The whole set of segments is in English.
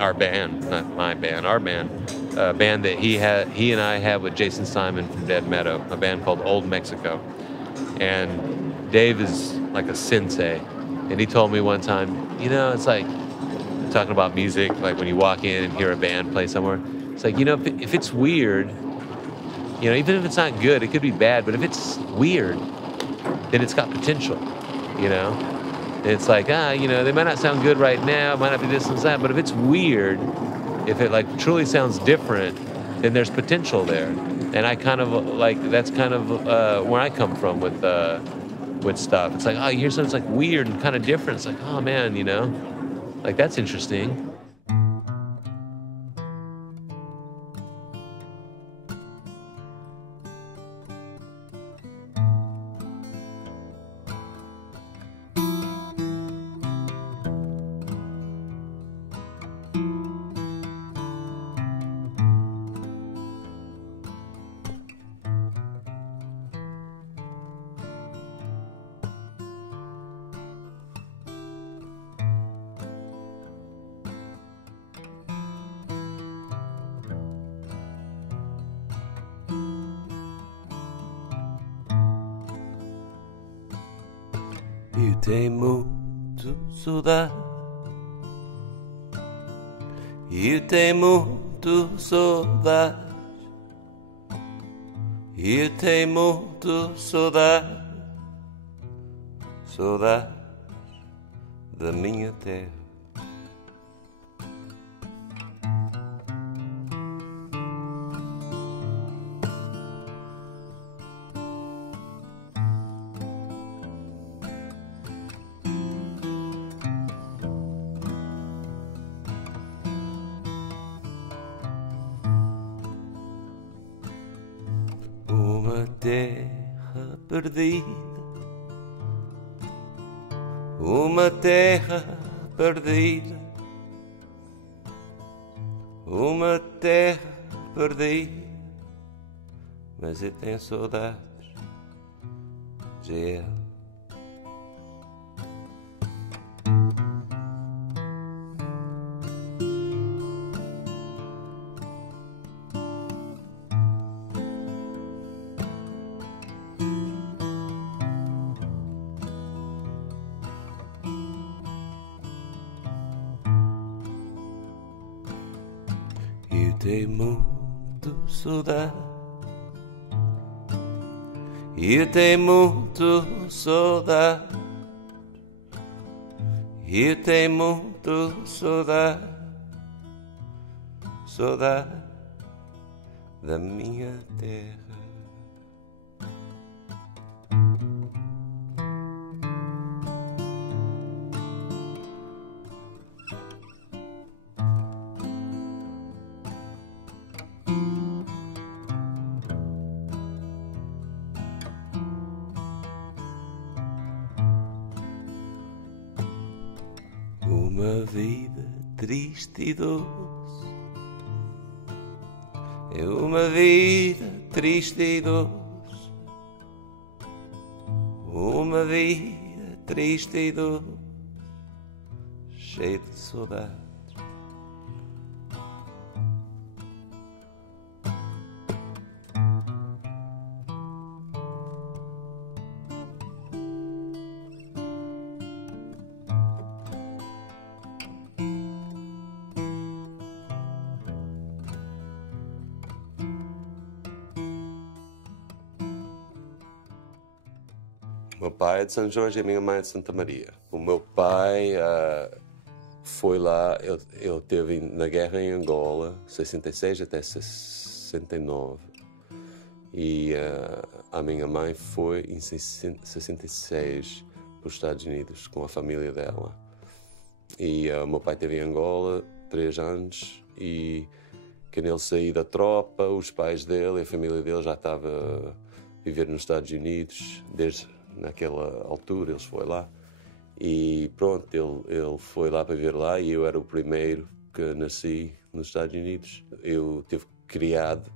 our band, not my band, our band, a band that he and I had with Jason Simon from Dead Meadow, a band called Old Mexico. And Dave is like a sensei. And he told me one time, you know, it's like talking about music, like when you walk in and hear a band play somewhere, it's like, you know, if it's weird, you know, even if it's not good, it could be bad, but if it's weird, then it's got potential, you know? And it's like, you know, they might not sound good right now, it might not be this and that, but if it's weird, if it like truly sounds different, then there's potential there. And I kind of like, that's kind of where I come from with stuff. It's like, oh, you hear something that's like weird and kind of different. It's like, oh man, you know, like that's interesting. Eu tenho muito saudade. Eu tenho muito saudade. Eu tenho muito saudade. Saudade da minha terra. Uma terra perdida, uma terra perdida, uma terra perdida, mas eu tenho saudades de ela. Eu tenho muito saudade. Eu tenho muito saudade. Eu tenho muito saudade. Saudade da minha terra. Uma vida triste e doce, é uma vida triste e doce, uma vida triste e doce, cheia de saudades. O meu pai é de São Jorge e a minha mãe é de Santa Maria. O meu pai foi lá, ele esteve na guerra em Angola, 66 até 69. E a minha mãe foi em 66 para os Estados Unidos com a família dela. E o meu pai esteve em Angola 3 anos e quando ele saiu da tropa, os pais dele e a família dele já estava a viver nos Estados Unidos desde naquela altura. Eles foram lá e pronto, ele foi lá para viver lá e eu era o primeiro que nasci nos Estados Unidos. Eu tive criado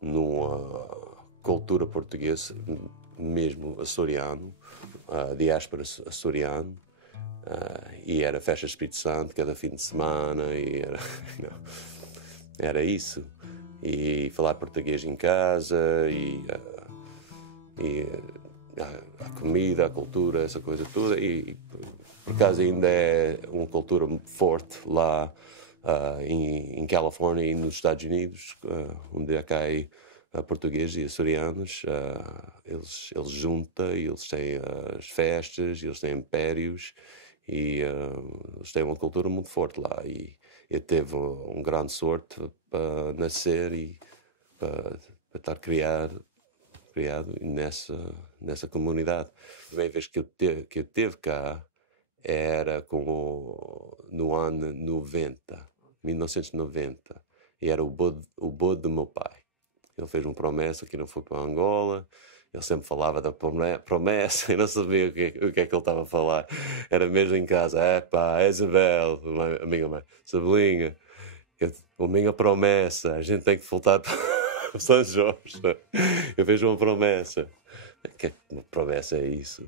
numa cultura portuguesa, mesmo açoriano, a diáspora açoriano, E era festa Espírito Santo cada fim de semana, e era, não, era isso. E falar português em casa, e a comida, a cultura, essa coisa toda. E por acaso ainda é uma cultura forte lá em Califórnia e nos Estados Unidos, onde há cá portugueses e açorianos. Eles juntam, e eles têm as festas, e eles têm impérios, e eles têm uma cultura muito forte lá. E eu teve uma grande sorte para nascer e para estar criado nessa comunidade. A primeira vez que eu teve cá era no ano 1990, e era o bode do meu pai. Ele fez uma promessa que não foi para Angola. Ele sempre falava da promessa, e não sabia o que é que ele estava a falar. Era mesmo em casa: pá, Isabel, a minha mãe, Sabelinha, a minha promessa, a gente tem que voltar para São Jorge. Eu fiz uma promessa. Que promessa é isso?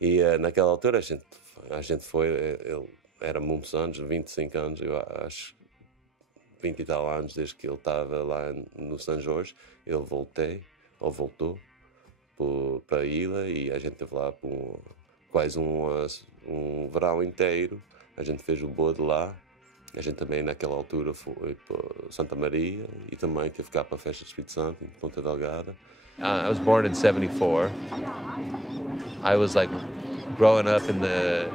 E naquela altura a gente foi, ele era muitos anos, 25 anos, eu acho, 20 e tal anos desde que ele estava lá no São Jorge. Ele voltou para a ilha, e a gente esteve lá por quase um verão inteiro. A gente fez o bode lá. A gente também naquela altura foi para Santa Maria, e também teve cá para a festa do Espírito Santo em Ponta Delgada. I was born in 74. I was like growing up in the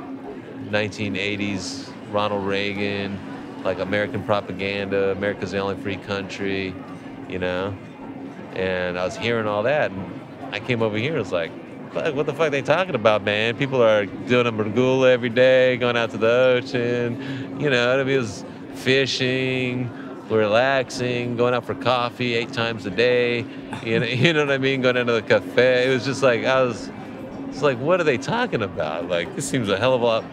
1980s, Ronald Reagan, like American propaganda, America's the only free country, you know? And I was hearing all that, and I came over here, it's like, fuck, what the fuck are they talking about, man? People are doing a mergula every day, going out to the ocean, you know, I mean, it was fishing, relaxing, going out for coffee 8 times a day, you know what I mean? Going into the cafe. It was just like, it's like, what are they talking about? Like, this seems a hell of a lot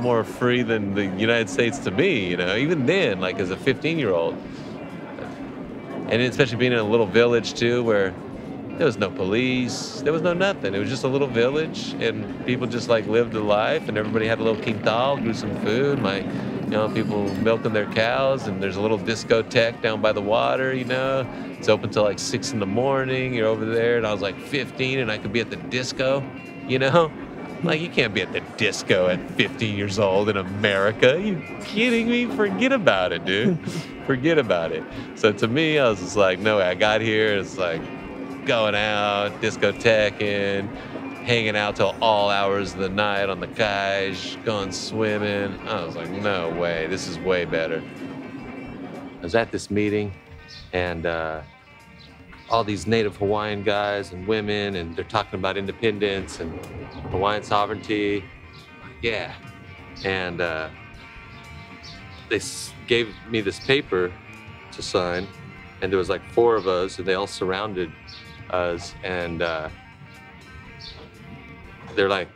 more free than the United States to me, you know, even then, like as a 15-year-old. And especially being in a little village too, where there was no police, there was no nothing. It was just a little village, and people just like lived a life, and everybody had a little quintal, grew some food. People milking their cows, and there's a little discotheque down by the water, you know. It's open till like 6 in the morning. You're over there, and I was like 15, and I could be at the disco, you know. Like, you can't be at the disco at 15 years old in America. Are you kidding me? Forget about it, dude. Forget about it. So to me, I was just like, no way. I got here, it's like going out, discothequing, hanging out till all hours of the night on the kais, going swimming. I was like, no way, this is way better. I was at this meeting, and all these native Hawaiian guys and women, and they're talking about independence and Hawaiian sovereignty. Yeah. And they gave me this paper to sign, and there was like 4 of us, and they all surrounded us, and they're like,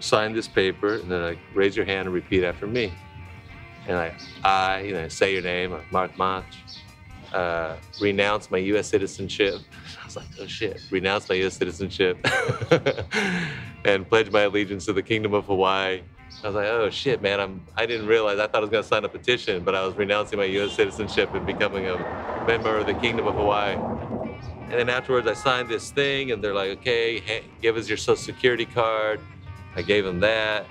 sign this paper, and then like, raise your hand and repeat after me. And I say your name, Mark Matos, renounce my U.S. citizenship. I was like, oh shit, renounce my U.S. citizenship and pledge my allegiance to the Kingdom of Hawaii. I was like, oh shit, man, I didn't realize, I thought I was gonna sign a petition, but I was renouncing my U.S. citizenship and becoming a member of the Kingdom of Hawaii. And then afterwards I signed this thing, and they're like, okay, give us your social security card. I gave them that,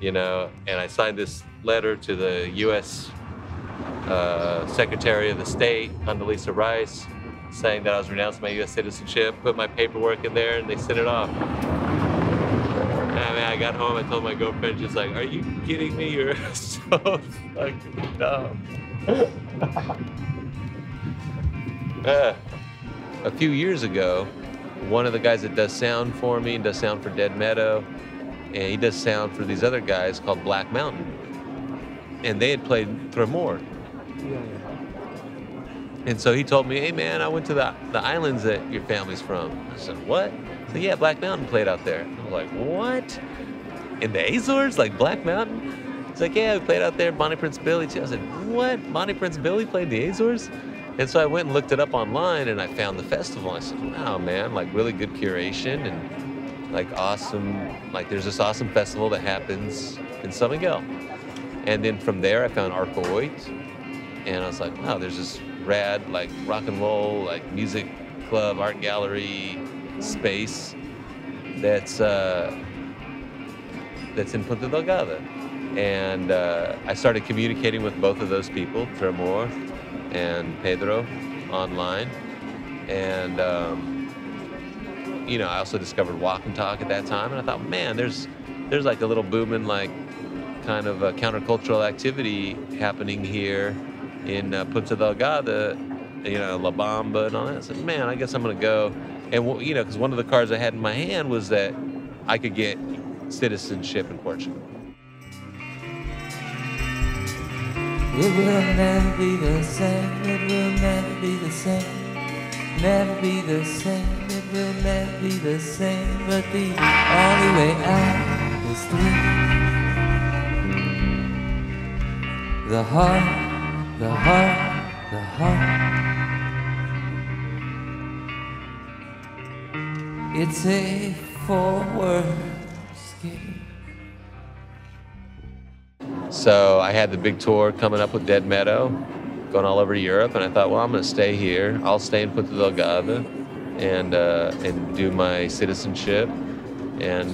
you know, and I signed this letter to the U.S. Secretary of the State, Condoleezza Rice, saying that I was renouncing my U.S. citizenship, put my paperwork in there, and they sent it off. I got home, I told my girlfriend, she's like, are you kidding me? You're so fucking dumb. A few years ago, one of the guys that does sound for me, does sound for Dead Meadow, and he does sound for these other guys called Black Mountain. And they had played Tremor. Yeah. And so he told me, hey man, I went to the islands that your family's from. I said, what? He said, yeah, Black Mountain played out there. I was like, what? In the Azores? Like Black Mountain? He's like, yeah, we played out there, Bonnie Prince Billy too. I said, what? Bonnie Prince Billy played the Azores? And so I went and looked it up online, and I found the festival. I said, wow, man, like really good curation, and like awesome, like there's this awesome festival that happens in São Miguel. And then from there, I found Arco Oit, and I was like, wow, there's this rad, like, rock and roll, like, music club, art gallery space that's in Punta Delgada. And I started communicating with both of those people, Tremor and Pedro, online. And, you know, I also discovered Walk and Talk at that time, and I thought, man, there's like a little booming, like, kind of a countercultural activity happening here in Punta Delgada, you know, La Bamba and all that. I said, man, I guess I'm going to go. And, you know, because one of the cards I had in my hand was that I could get citizenship in Portugal. It will never be the same, it will never be the same. Never be the same, it will never be the same. But the only way out is through the heart, the heart, the heart. It's a forward escape. So I had the big tour coming up with Dead Meadow, going all over Europe, and I thought, well, I'm going to stay here. I'll stay in Punta Delgada and do my citizenship. And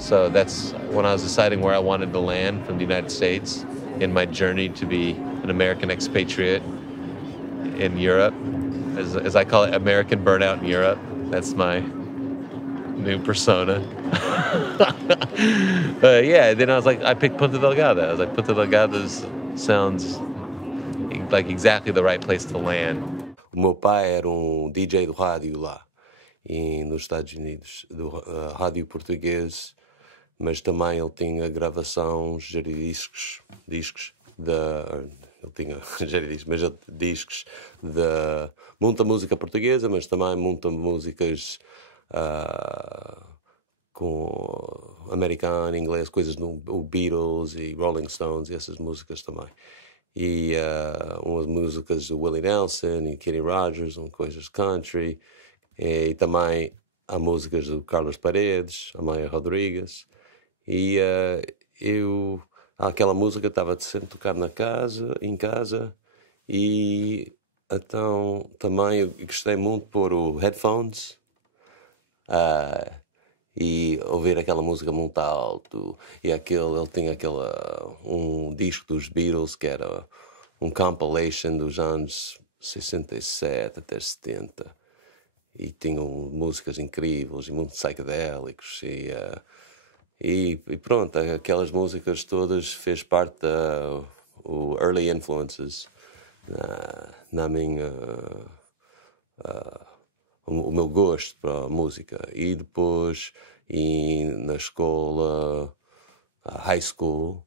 so that's when I was deciding where I wanted to land from the United States in my journey to be an American expatriate in Europe. As I call it, American burnout in Europe. That's my new persona. But yeah, then I was like, I picked Punta Delgada. I was like, Punta Delgada sounds like exactly the right place to land. O meu pai era DJ do rádio lá, nos Estados Unidos, do rádio português, mas também ele tinha gravação, discos ele tinha discos de muita música portuguesa, mas também muita músicas com americano, inglês, coisas no Beatles e Rolling Stones e essas músicas também. E umas músicas do Willie Nelson e Kenny Rogers, coisas country, e também há músicas do Carlos Paredes, Amália Rodrigues, e aquela música estava sempre a tocar em casa, e então também eu gostei muito de pôr o headphones e ouvir aquela música muito alto. E ele tinha um disco dos Beatles que era um compilation dos anos 67 até 70, e tinham músicas incríveis e muito psicodélicos, e pronto, aquelas músicas todas fez parte o early influences na minha o meu gosto para a música. E depois na escola, high school,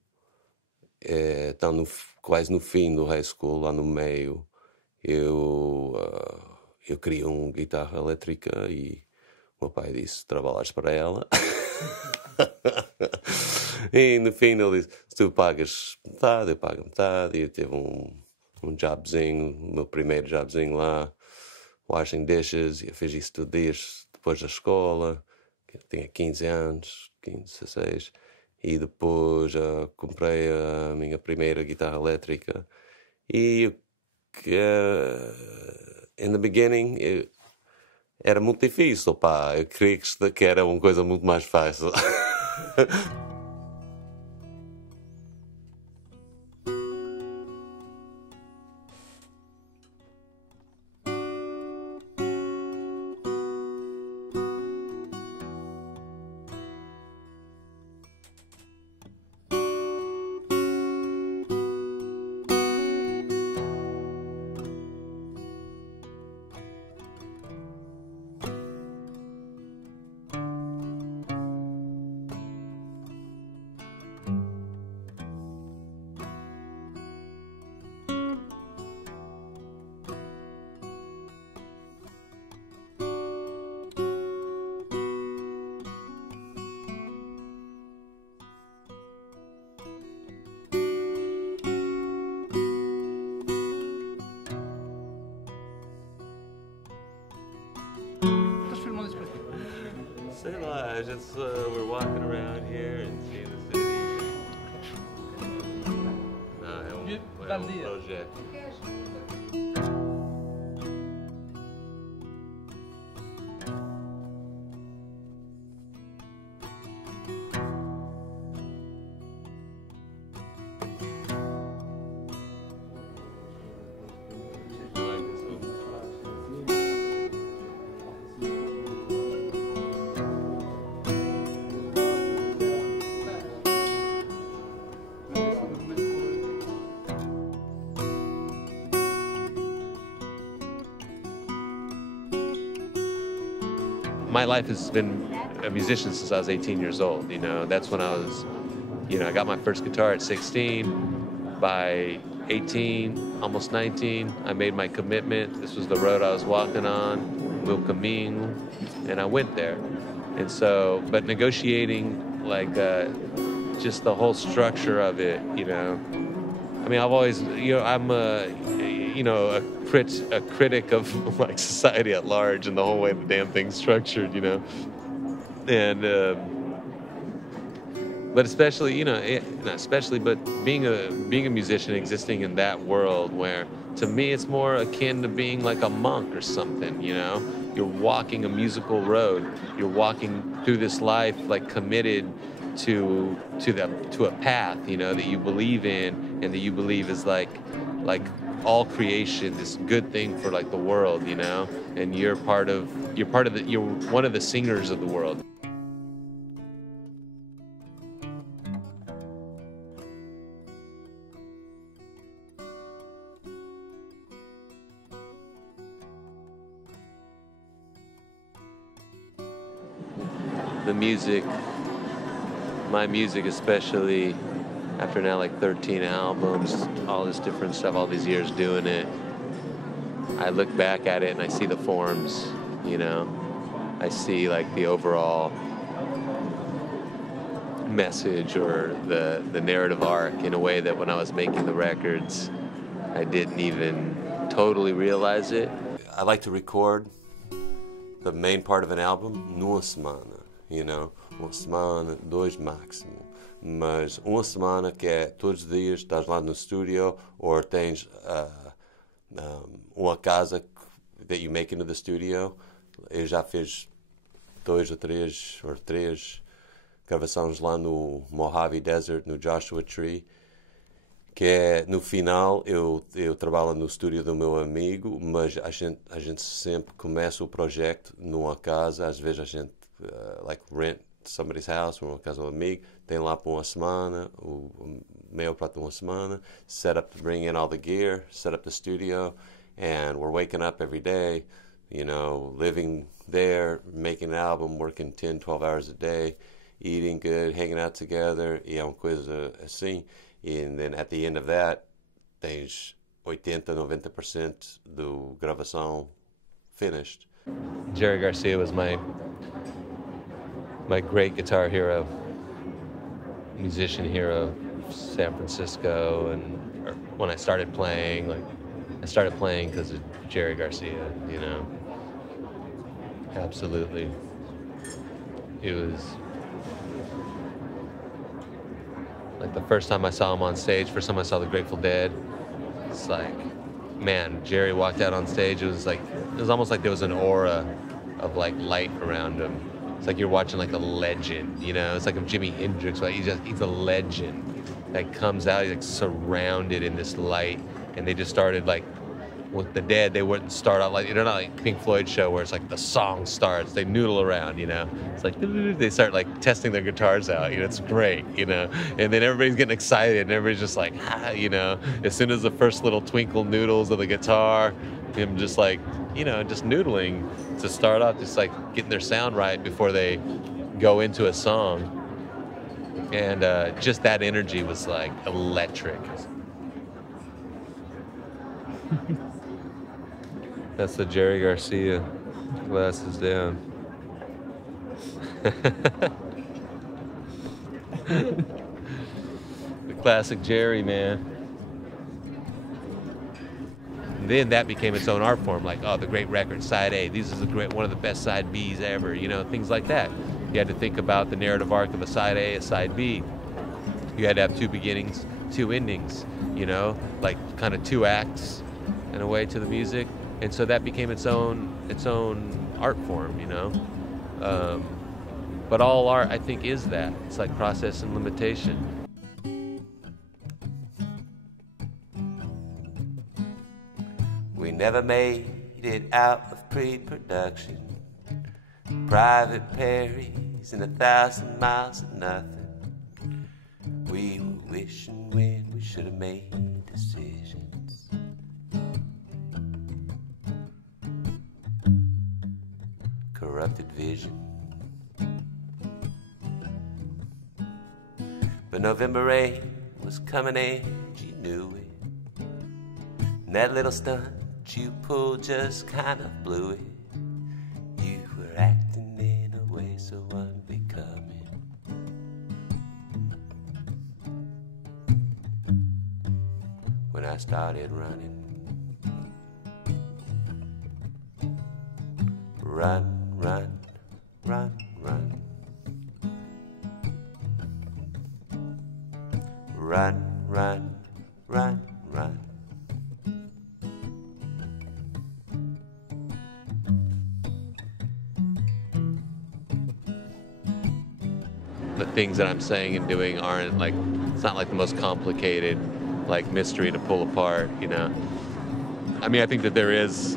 então quase no fim do high school, lá no meio, eu queria uma guitarra elétrica, e o meu pai disse, trabalhares para ela. E no fim ele disse, se tu pagas metade, eu pago metade. E eu tive um jobzinho, o meu primeiro jobzinho lá, washing dishes, e eu fiz isso tudo dias depois da escola, que eu tinha 15 anos, 16, e depois comprei a minha primeira guitarra elétrica, e in the beginning era muito difícil, pá, eu queria que era uma coisa muito mais fácil. Sei lá, we're walking around here and seeing the city. é projeto. My life has been a musician since I was 18 years old. You know, that's when I was, you know, I got my first guitar at 16. By 18, almost 19, I made my commitment. This was the road I was walking on, Meu Caminho, and I went there. And so, but negotiating, like, just the whole structure of it, you know. I mean, I've always, you know, I'm a critic of like society at large and the whole way the damn thing's structured, you know. And but especially, you know, not especially, but being a musician, existing in that world where, to me, it's more akin to being like a monk or something, you know. You're walking a musical road. You're walking through this life like committed to a path, you know, that you believe in and that you believe is like all creation, this good thing for like the world, you know, and you're one of the singers of the world. The music, my music especially, after now like 13 albums, all this different stuff, all these years doing it, I look back at it and I see the forms, you know. I see like the overall message or the narrative arc in a way that when I was making the records, I didn't even totally realize it. I like to record the main part of an album numa semana, you know, uma semana, dois máximo. Mas uma semana que é todos os dias, estás lá no estúdio, ou tens uma casa that you make into the studio. Eu já fiz 2 ou 3 gravações lá no Mojave Desert, no Joshua Tree, que é, no final, eu trabalho no estúdio do meu amigo, mas a gente sempre começa o projeto numa casa. Às vezes a gente like rent somebody's house, ou uma casa do amigo, tem lá por uma semana, o maior parte de uma semana, set up, bring in all the gear, set up the studio, and we're waking up every day, you know, living there, making an album, working 10, 12 hours a day, eating good, hanging out together, e é uma coisa assim. And then at the end of that, tens 80, 90% do gravação finished. Jerry Garcia was my great guitar hero, musician hero, San Francisco, and when I started playing, because of Jerry Garcia, you know. Absolutely. It was like the first time I saw him on stage, first time I saw the Grateful Dead, it's like, man, Jerry walked out on stage, it was almost like there was an aura of like light around him. It's like you're watching like a legend, you know? It's like if Jimi Hendrix, right? He's a legend that comes out, he's like surrounded in this light, and they just started like, with the Dead, they wouldn't start out like, they're not like Pink Floyd show where it's like the song starts, they noodle around, you know? It's like, they start like testing their guitars out, you know, it's great, you know? And then everybody's getting excited and everybody's just like, you know? As soon as the first little twinkle noodles of the guitar, him just like, you know, just noodling to start off, just like getting their sound right before they go into a song. And just that energy was like electric. That's the Jerry Garcia, glasses down. The classic Jerry, man. And then that became its own art form, like, oh, the great record, side A, this is one of the best side Bs ever, you know, things like that. You had to think about the narrative arc of a side A, a side B. You had to have 2 beginnings, two endings, you know, like kind of two acts in a way to the music, and so that became its own art form, you know. But all art, I think, is that. It's like process and limitation. We never made it out of pre-production. Private Perry's and 1,000 miles of nothing. We were wishing when we should have made decisions. Corrupted vision. But November rain was coming and you knew it. And that little stunt you pulled just kind of blew it. You were acting in a way so unbecoming. When I started running, run, run, run, run. Run, run, run, run. The things that I'm saying and doing aren't like, it's not like the most complicated like mystery to pull apart, you know. I mean, I think that there is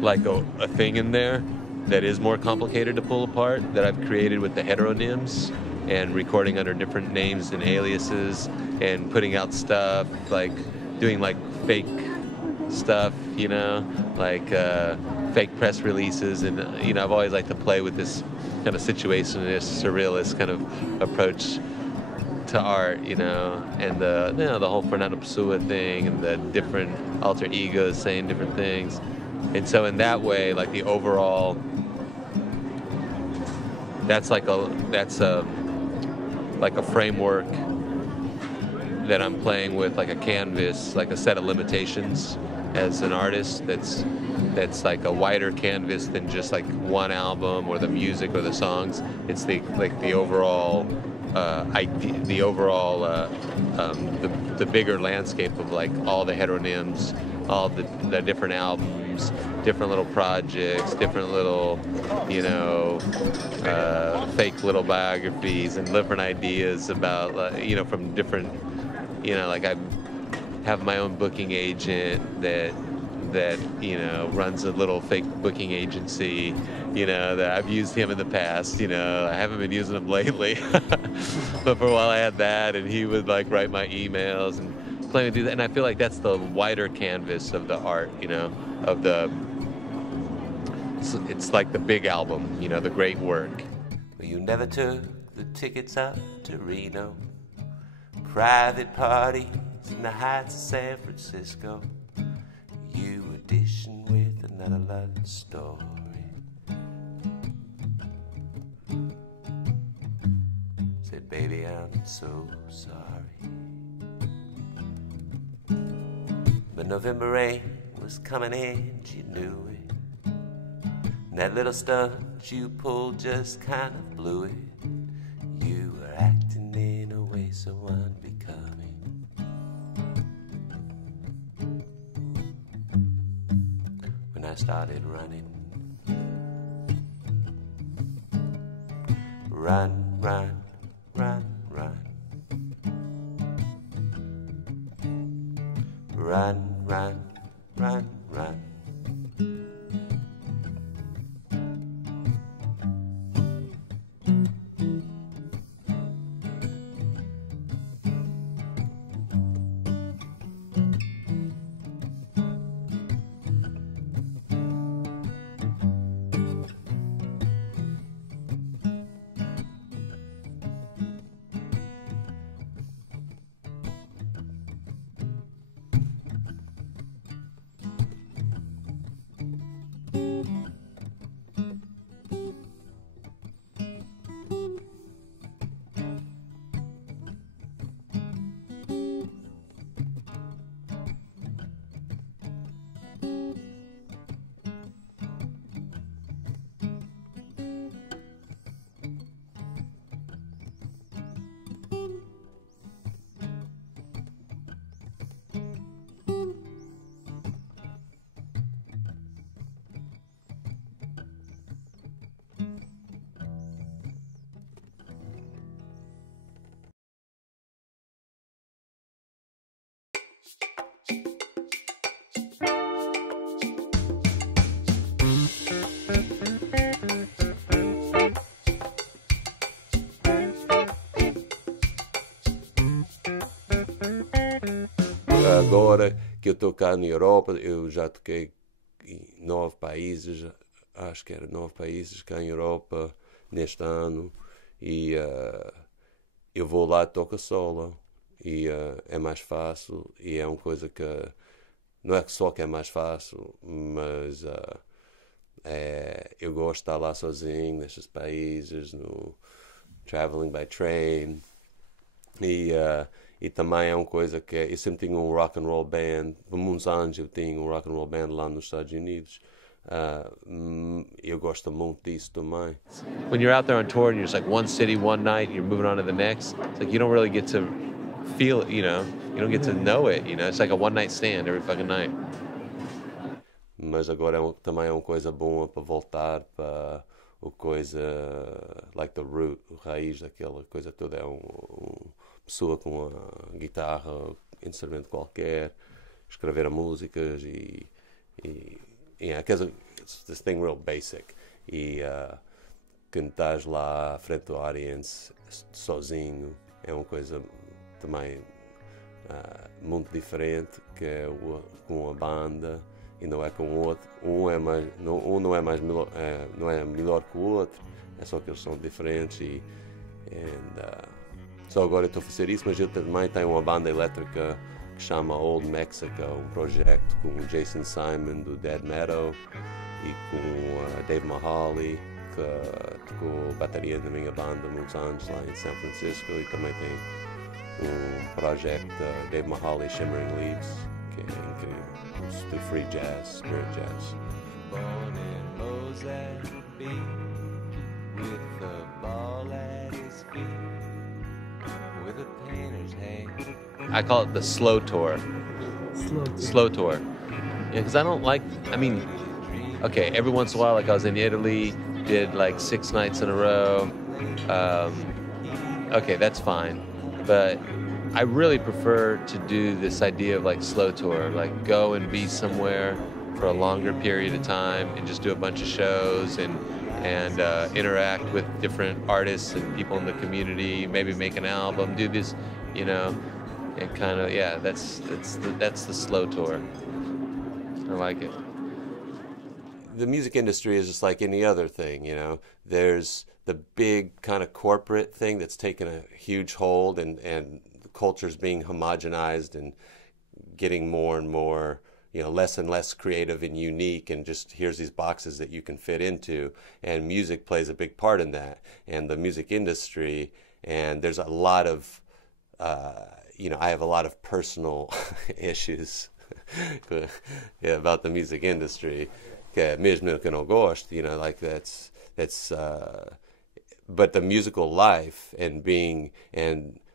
like a thing in there that is more complicated to pull apart that I've created with the heteronyms and recording under different names and aliases and putting out stuff, like doing like fake stuff, you know, like fake press releases. And, you know, I've always liked to play with this kind of situationist, surrealist kind of approach to art, you know, and the whole Fernando Pessoa thing and the different alter egos saying different things. And so in that way, like the overall, that's like a framework that I'm playing with, like a canvas, like a set of limitations as an artist that's like a wider canvas than just like one album or the music or the songs. It's the overall idea, the overall the bigger landscape of like all the heteronyms, all the different albums, different little projects, different little, you know, fake little biographies and different ideas about, you know, from different, you know, like I have my own booking agent that you know runs a little fake booking agency, you know, that I've used him in the past, you know. I haven't been using him lately, but for a while I had that, and he would like write my emails and play and do that. And I feel like that's the wider canvas of the art, you know, of the, it's like the big album, you know, the great work. Well, you never took the tickets up to Reno, private parties in the heights of San Francisco. You were dishing with another love story. Said, baby, I'm so sorry. But November rain was coming and you knew it. And that little stunt you pulled just kind of blew it. You were acting in a way so unbecoming. When I started running, run, run, run, run. Run, run, run, run. Agora que eu estou cá na Europa, eu já toquei em 9 países, acho que era 9 países cá em Europa neste ano, e eu vou lá e toco solo, e é mais fácil, e é uma coisa que não é só que é mais fácil, mas eu gosto de estar lá sozinho nestes países, no traveling by train, e também é uma coisa que eu sempre tinha um rock and roll band. Por muitos anos eu tinha um rock and roll band lá nos Estados Unidos. Eu gosto muito disso também. When you're out there on tour and you're just like one city, one night, and you're moving on to the next, it's like you don't really get to feel it, you know? You don't get to know it, you know? It's like a one-night stand every fucking night. Mas agora também é uma coisa boa para voltar para o coisa, like the root, o raiz daquela coisa toda. É uma pessoa com uma guitarra, instrumento qualquer, escrever músicas e yeah, it's this thing real basic. E cantar lá à frente do audience sozinho é uma coisa também muito diferente, que é com uma banda e não é com o outro. Um não é melhor que o outro, é só que eles são diferentes. Só agora eu estou a fazer isso, mas eu também tenho uma banda elétrica que chama Old Mexico, um projeto com o Jason Simon do Dead Meadow e com Dave Mahaly, que tocou bateria na minha banda há muitos anos lá em São Francisco, e também tem um projeto Dave Mahaly Shimmering Leaves, que é incrível, do free jazz, spirit jazz. Born in Mozambique, with a ball at his feet, with a painter's hand. I call it the slow tour. Slow tour. Yeah, because I don't like, I mean, okay, every once in a while, like I was in Italy, did like 6 nights in a row. Okay, that's fine. But I really prefer to do this idea of like slow tour, like go and be somewhere for a longer period of time and just do a bunch of shows and interact with different artists and people in the community, maybe make an album, do this, you know, and kind of, yeah, that's the slow tour. I like it. The music industry is just like any other thing, you know. There's the big kind of corporate thing that's taken a huge hold, and the culture's being homogenized and getting more and more, you know, less and less creative and unique, and just here's these boxes that you can fit into, and music plays a big part in that, and the music industry, and there's a lot of, you know, I have a lot of personal issues yeah, about the music industry. Mesmo que eu não gosto, you know, like that's but the musical life and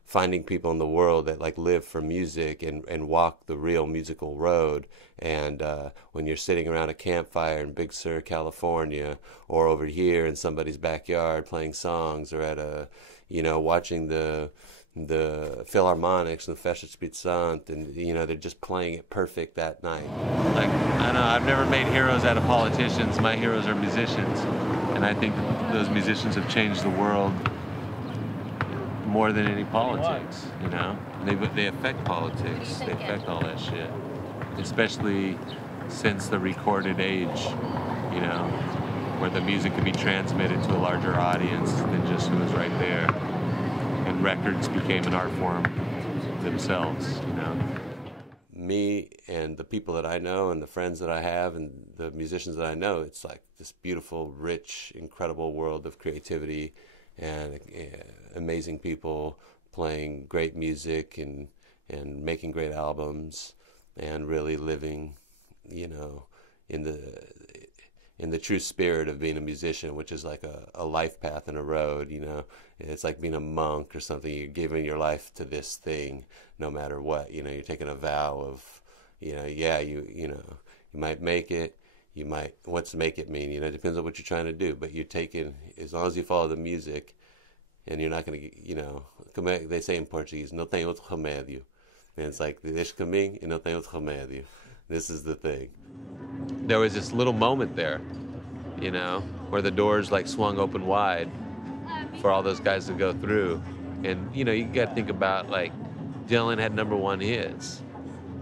finding people in the world that like live for music and walk the real musical road, and when you're sitting around a campfire in Big Sur, California, or over here in somebody's backyard playing songs, or at a, you know, watching the Philharmonics and the Festa Spitzant, and you know, they're just playing it perfect that night. Like, I don't know, I've never made heroes out of politicians. My heroes are musicians, and I think those musicians have changed the world more than any politics, you know? They affect politics, they affect all that shit, especially since the recorded age, you know, where the music can be transmitted to a larger audience than just who was right there. And records became an art form themselves, you know. Me and the people that I know and the friends that I have and the musicians that I know, it's like this beautiful, rich, incredible world of creativity and amazing people playing great music and making great albums and really living, you know, in the true spirit of being a musician, which is like a life path and a road, you know. It's like being a monk or something. You're giving your life to this thing no matter what, you know. You're taking a vow of, you know, yeah, you know, you might make it, you might, what's make it mean? You know, it depends on what you're trying to do, but you're taking, as long as you follow the music, and you're not going to, you know, they say in Portuguese, no tem outro remédio. And it's like, este caminho e não tem outro remédio. This is the thing. There was this little moment there, you know, where the doors like swung open wide for all those guys to go through. And, you know, you got to think about, like, Dylan had #1 hits.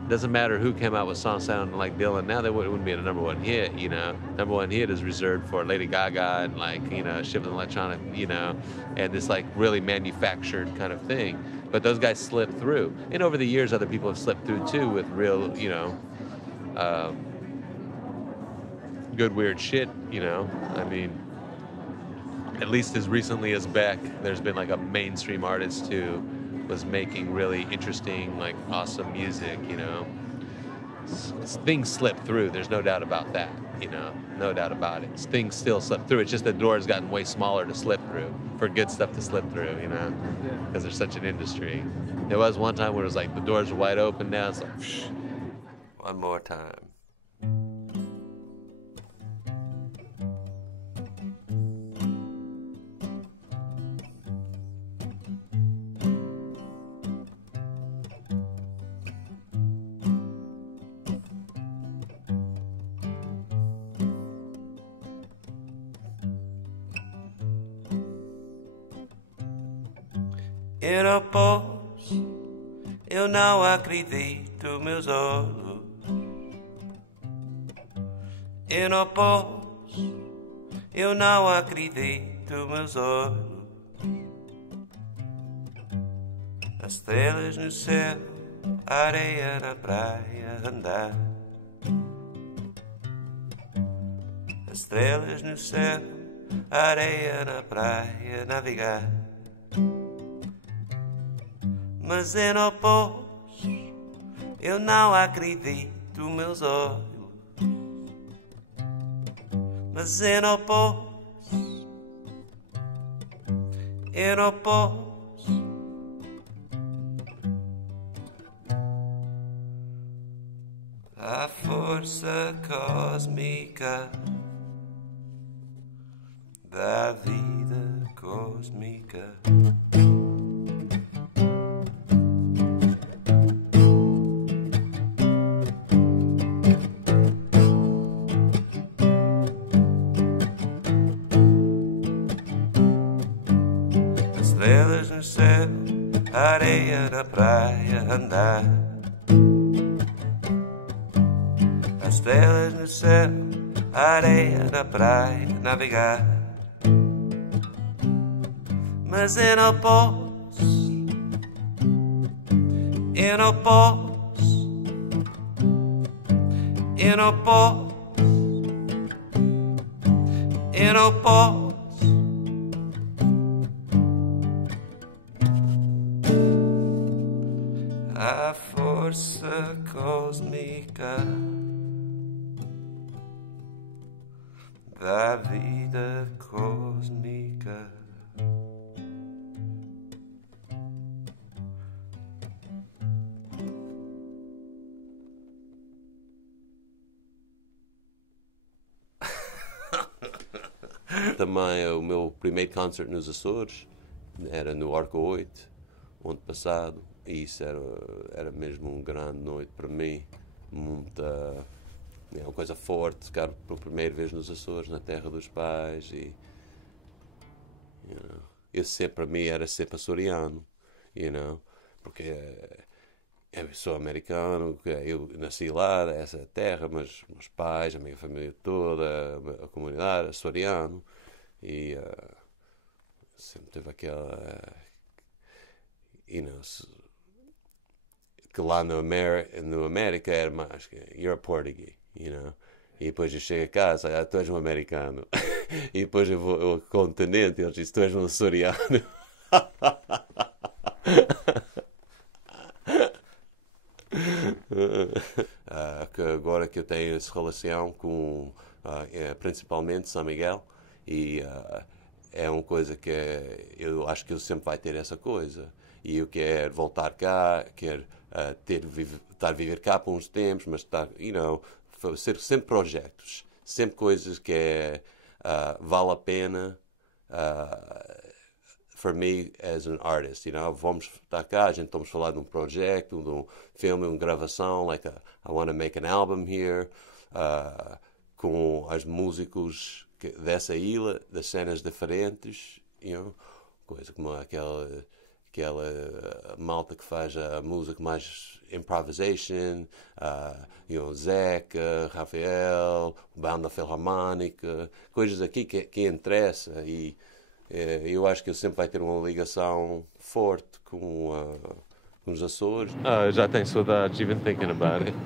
Doesn't matter who came out with songs sounding like Dylan now, that wouldn't be a #1 hit, you know. #1 hit is reserved for Lady Gaga and, like, you know, Shift and Electronic, you know, and this, like, really manufactured kind of thing. But those guys slipped through. And over the years, other people have slipped through, too, with real, you know, good, weird shit, you know. I mean, at least as recently as Beck, there's been, like, a mainstream artist who was making really interesting, like, awesome music, you know. Things slip through. There's no doubt about that, you know. No doubt about it. Things still slip through. It's just the door's gotten way smaller to slip through, for good stuff to slip through, you know, because there's such an industry. There was one time where it was like the doors were wide open. Now it's like, psh. One more time. Eu não posso, eu não acredito, meus olhos. Eu não posso, eu não acredito, meus olhos. As estrelas no céu, a areia na praia andar. As estrelas no céu, a areia na praia navegar. Mas eu não posso, eu não acredito, meus olhos. Mas eu não posso, eu não posso. A força cósmica da vida cósmica. Estrelas no céu, areia na praia andar. As estrelas no céu, areia na praia navegar. Mas eu não posso, eu não posso, eu não posso, eu não posso. A força cósmica da vida cósmica. Também o meu primeiro concerto nos Açores era no Arco 8, ano passado. E isso era mesmo uma grande noite para mim, uma coisa forte, tocar pela primeira vez nos Açores, na terra dos pais. E eu sempre, para mim, era sempre açoriano, porque eu sou americano, eu nasci lá, essa terra, mas meus pais, a minha família toda, a comunidade, açoriano, e sempre teve aquela, que lá no América era mais que you're a Portuguese, E depois eu chego a casa, tu és um americano. E depois eu vou ao continente e eles dizem, tu és um açoriano. Agora que eu tenho essa relação com, principalmente São Miguel, e é uma coisa que eu acho que eu sempre vai ter essa coisa. E eu quero voltar cá, quero estar a viver cá por uns tempos, mas estar, ser sempre projetos, sempre coisas que vale a pena for me as an artist, you know, vamos estar cá, a gente estamos a falar de um projeto, de um filme, uma gravação, like I want to make an album here, com os músicos dessa ilha, das cenas diferentes, you know, coisa como aquela malta que faz a música mais improvisation, you know, Zeca, Rafael, banda filharmónica, coisas aqui que interessa, e eu acho que eu sempre vai ter uma ligação forte com os Açores. Já tenho saudades, even thinking about it.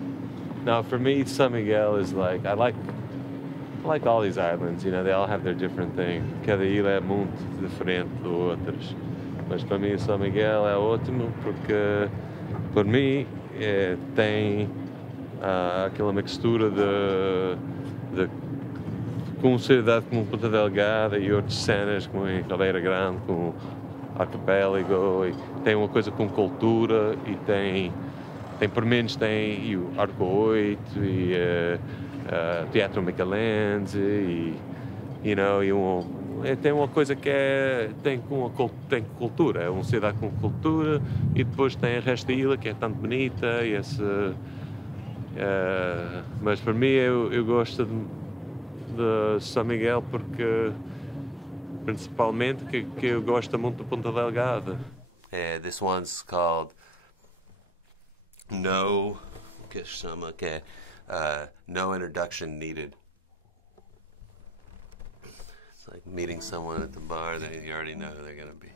Now, for me, São Miguel is like, I like all these islands, you know, they all have their different thing. Cada ilha é muito diferente de outras. Mas para mim, São Miguel é ótimo porque, por mim, tem aquela mistura de com uma cidade como Ponta Delgada e outras cenas como em Caldeira Grande, com Arquipélago, e tem uma coisa com cultura, e tem por menos tem o Arco 8 e Teatro Michelense e, you know, tem uma coisa que tem cultura, é uma cidade com cultura, e depois tem o resto da ilha que é tanto bonita, e mas para mim eu gosto de São Miguel porque principalmente que eu gosto muito de Ponta Delgada. This one's called No, que é No Introduction Needed. It's like meeting someone at the bar that you already know who they're going to be.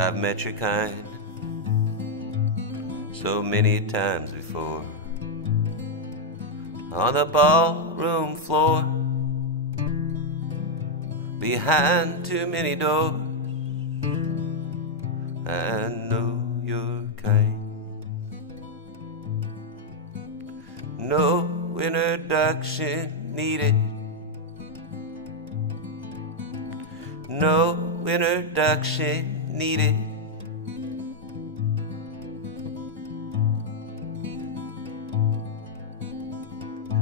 I've met your kind so many times before, on the ballroom floor, behind too many doors. I know your kind. No introduction needed. No introduction needed.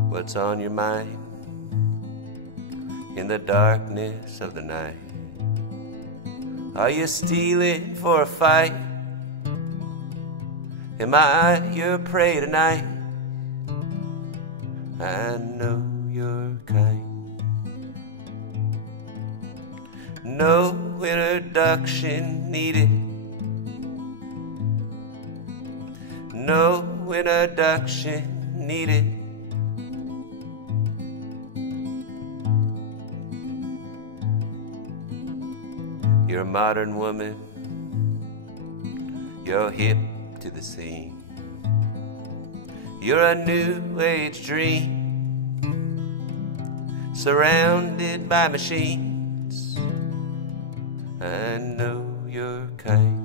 What's on your mind in the darkness of the night? Are you stealing for a fight? Am I your prey tonight? I know your kind. No introduction needed. No introduction needed. You're a modern woman. You're hip to the scene. You're a new age dream, surrounded by machines. I know your kind.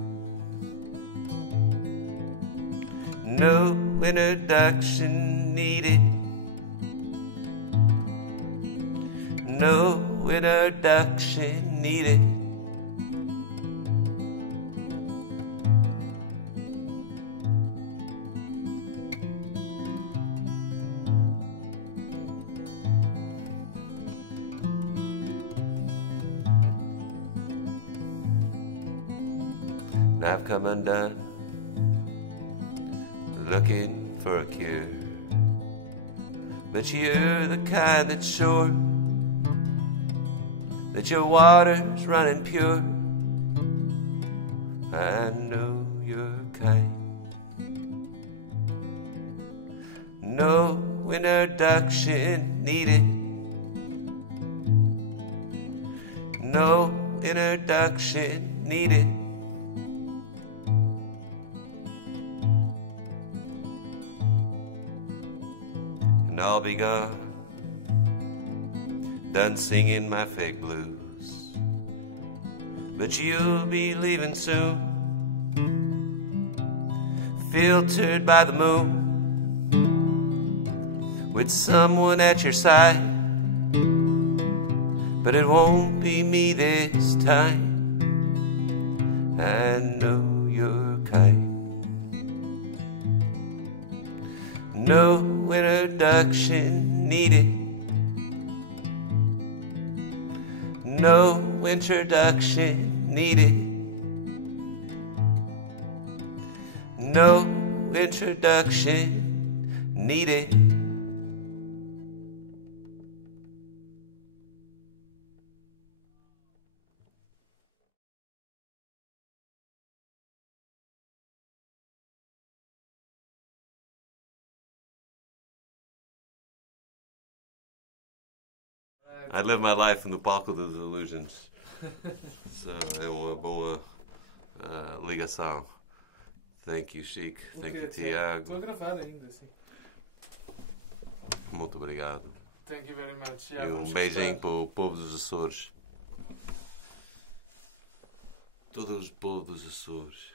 No introduction needed. No introduction needed. I've come undone, looking for a cure, but you're the kind that's sure that your water's running pure. I know your kind. No introduction needed. No introduction needed. I'll be gone, done singing my fake blues, but you'll be leaving soon, filtered by the moon, with someone at your side, but it won't be me this time. I know you're kind. No introduction needed. No introduction needed. No introduction needed. I live my life no Palco de Ilusões. É uma boa ligação. Thank you, Chic. Thank you, Tiago. Estou a gravar ainda, sim. Muito obrigado. Thank you very much. E beijinho para o povo dos Açores. Todo o povo dos Açores.